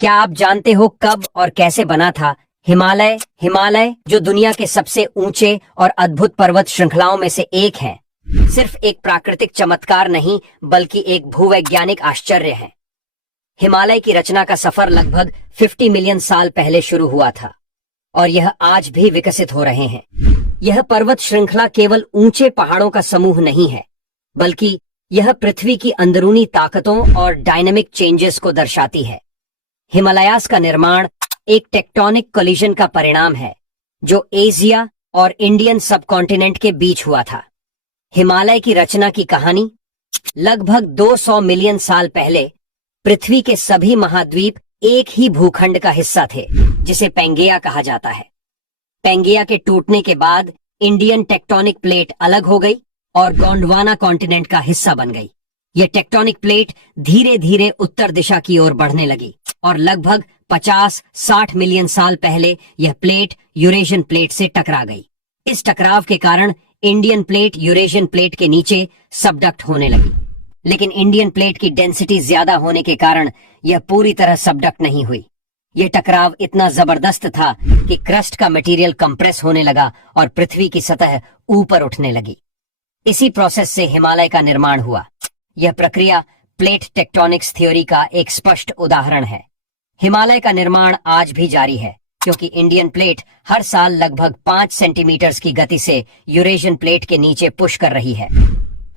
क्या आप जानते हो कब और कैसे बना था हिमालय? हिमालय जो दुनिया के सबसे ऊंचे और अद्भुत पर्वत श्रृंखलाओं में से एक है, सिर्फ एक प्राकृतिक चमत्कार नहीं बल्कि एक भूवैज्ञानिक आश्चर्य है। हिमालय की रचना का सफर लगभग 50 मिलियन साल पहले शुरू हुआ था और यह आज भी विकसित हो रहे हैं। यह पर्वत श्रृंखला केवल ऊंचे पहाड़ों का समूह नहीं है, बल्कि यह पृथ्वी की अंदरूनी ताकतों और डायनेमिक चेंजेस को दर्शाती है। हिमालयास का निर्माण एक टेक्टोनिक कोलिजन का परिणाम है जो एशिया और इंडियन सबकॉन्टिनेंट के बीच हुआ था। हिमालय की रचना की कहानी लगभग 200 मिलियन साल पहले पृथ्वी के सभी महाद्वीप एक ही भूखंड का हिस्सा थे, जिसे पेंगेया कहा जाता है। पेंगेया के टूटने के बाद इंडियन टेक्टोनिक प्लेट अलग हो गई और गोंडवाना कॉन्टिनेंट का हिस्सा बन गई। यह टेक्टोनिक प्लेट धीरे धीरे उत्तर दिशा की ओर बढ़ने लगी और लगभग 50-60 मिलियन साल पहले यह प्लेट यूरेशियन प्लेट से टकरा गई। इस टकराव के कारण इंडियन प्लेट यूरेशियन प्लेट के नीचे सबडक्ट होने लगी, लेकिन इंडियन प्लेट की डेंसिटी ज्यादा होने के कारण यह पूरी तरह सबडक्ट नहीं हुई। यह टकराव इतना जबरदस्त था कि क्रस्ट का मटेरियल कंप्रेस होने लगा और पृथ्वी की सतह ऊपर उठने लगी। इसी प्रोसेस से हिमालय का निर्माण हुआ। यह प्रक्रिया प्लेट टेक्टोनिक्स थ्योरी का एक स्पष्ट उदाहरण है। हिमालय का निर्माण आज भी जारी है क्योंकि इंडियन प्लेट हर साल लगभग 5 सेंटीमीटर की गति से यूरेशियन प्लेट के नीचे पुश कर रही है।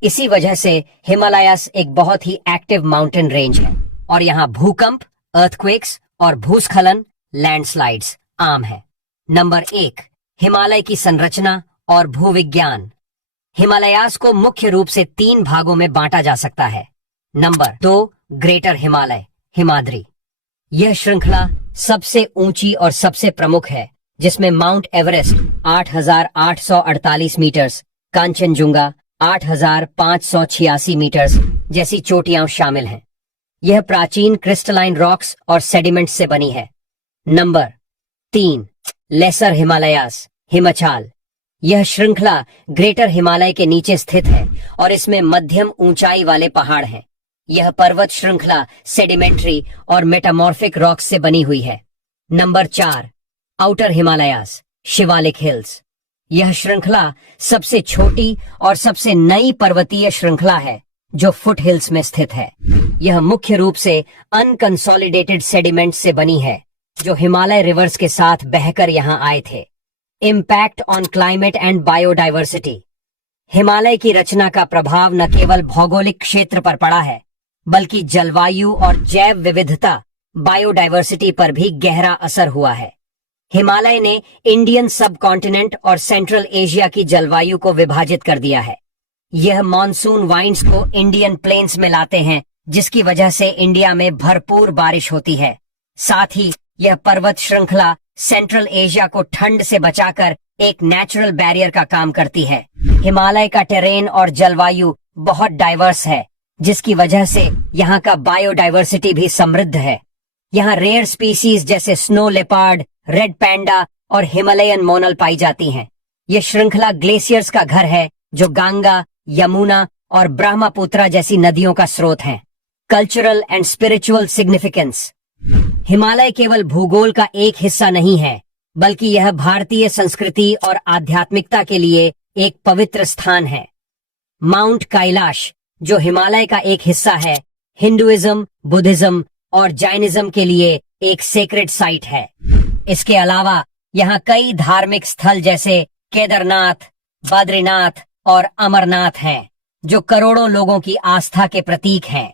इसी वजह से हिमालयास एक बहुत ही एक्टिव माउंटेन रेंज है और यहाँ भूकंप, अर्थक्वेक्स और भूस्खलन, लैंडस्लाइड्स आम है। नंबर 1, हिमालय की संरचना और भूविज्ञान। हिमालयास को मुख्य रूप से 3 भागों में बांटा जा सकता है। Number 2, greater Himalaya, Himadri. यह श्रृंखला सबसे ऊंची और सबसे प्रमुख है, जिसमें mount Everest 8,848 metres, Kanchenjunga 8,586 metres जैसी चोटियां शामिल हैं। यह प्राचीन क्रिस्टलाइन रॉक्स और सेडिमेंट से बनी है। Number 3, lesser Himalayas, Himachal. यह श्रृंखला ग्रेटर हिमालय के नीचे स्थित है और इसमें मध्यम ऊंचाई वाले पहाड़ हैं। यह पर्वत श्रृंखला सेडिमेंट्री और मेटामॉर्फिक रॉक्स से बनी हुई है। Number 4, outer Himalayas, Shivalik hills. यह श्रृंखला सबसे छोटी और सबसे नई पर्वतीय श्रृंखला है जो फुट हिल्स में स्थित है। यह मुख्य रूप से अनकंसोलिडेटेड सेडिमेंट से बनी है जो हिमालय रिवर्स के साथ बहकर यहाँ आए थे। Impact on climate and biodiversity. Himalaya की रचना का प्रभाव न केवल भौगोलिक क्षेत्र पर पड़ा है, बल्कि जलवायु और जैव विविधता, बायोडाइवर्सिटी पर भी गहरा असर हुआ है। हिमालय ने इंडियन सबकॉन्टिनेंट और सेंट्रल एशिया की जलवायु को विभाजित कर दिया है। यह मॉनसून वाइंड्स को इंडियन प्लेन्स में लाते हैं, जिसकी वजह से इंडिया में भरपूर बारिश होती है। साथ ही यह पर्वत श्रृंखला सेंट्रल एशिया को ठंड से बचाकर एक नेचुरल बैरियर का काम करती है। हिमालय का टेरेन और जलवायु बहुत डाइवर्स है, जिसकी वजह से यहाँ का बायोडाइवर्सिटी भी समृद्ध है। यहाँ रेयर स्पीसीज जैसे स्नो लेपर्ड, रेड पैंडा और हिमालयन मोनल पाई जाती हैं। ये श्रृंखला ग्लेशियर्स का घर है जो गंगा, यमुना और ब्रह्मपुत्र जैसी नदियों का स्रोत है। Cultural and spiritual significance. Himalaya केवल भूगोल का एक हिस्सा नहीं है, बल्कि यह भारतीय संस्कृति और आध्यात्मिकता के लिए एक पवित्र स्थान है। माउंट कैलाश, जो हिमालय का एक हिस्सा है, हिंदुइज्म, बुद्धिज्म और जैनिज्म के लिए एक सेक्रेड साइट है। इसके अलावा यहाँ कई धार्मिक स्थल जैसे केदारनाथ, बद्रीनाथ और अमरनाथ हैं, जो करोड़ों लोगों की आस्था के प्रतीक हैं।